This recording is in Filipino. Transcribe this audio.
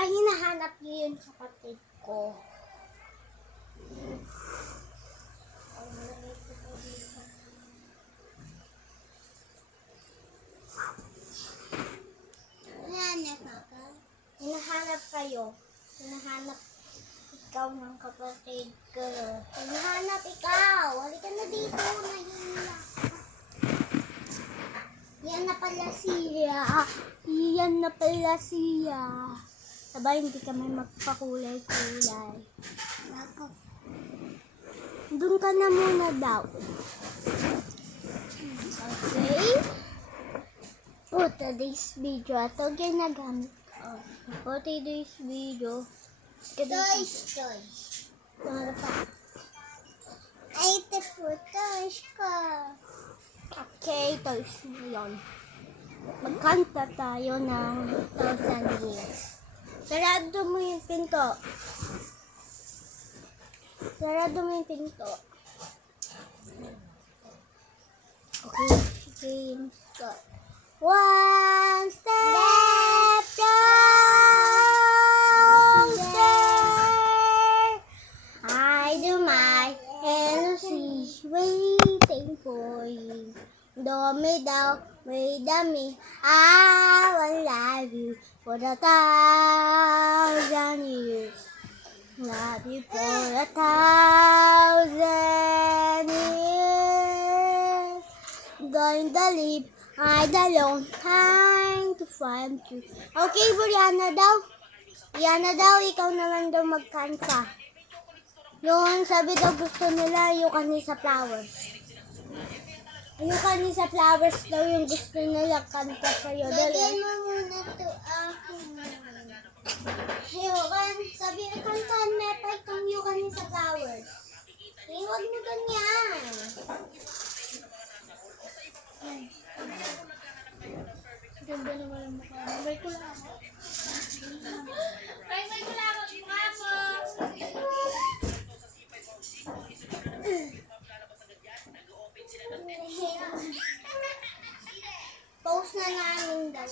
Diba hinahanap niyo yung kapatid ko? Hinahanap kayo. Hinahanap ikaw ng kapatid ko. Hinahanap ikaw. Halika na dito. Nahihila. Yan na pala siya. Yan na pala siya. Sabay hindi kami magpakulay-kulay. Doon ka na muna daw. Okay. For today's video, ito ginagamit ko. For today's video, toys. Ano pa? Ay, ito po, toys ko. Okay, toys mo yun. Magkanta tayo ng 1,000 years. Sarado mo yung pinto. Sarado mo yung pinto. Okay, game start. One step closer. I do my LC waiting for you. Dami daw, may dami. I will love you for 1,000 years. Love you for 1,000 years. Going to live I the long time to find you. Okay, Brianna daw. Brianna daw, ikaw naman daw magkanta. Yung sabi daw gusto nila yung kanisa flowers. Yung kanisa flowers daw yung gusto nila kanta sa'yo. Lagyan mo muna ito akin. Yung sabi kantaan mepa itong yung kanisa flowers. Huwag mo ganyan. Ganda naman ang mukha mo. May kula ako. May kula ako. Mukha mo. Post na namin daw.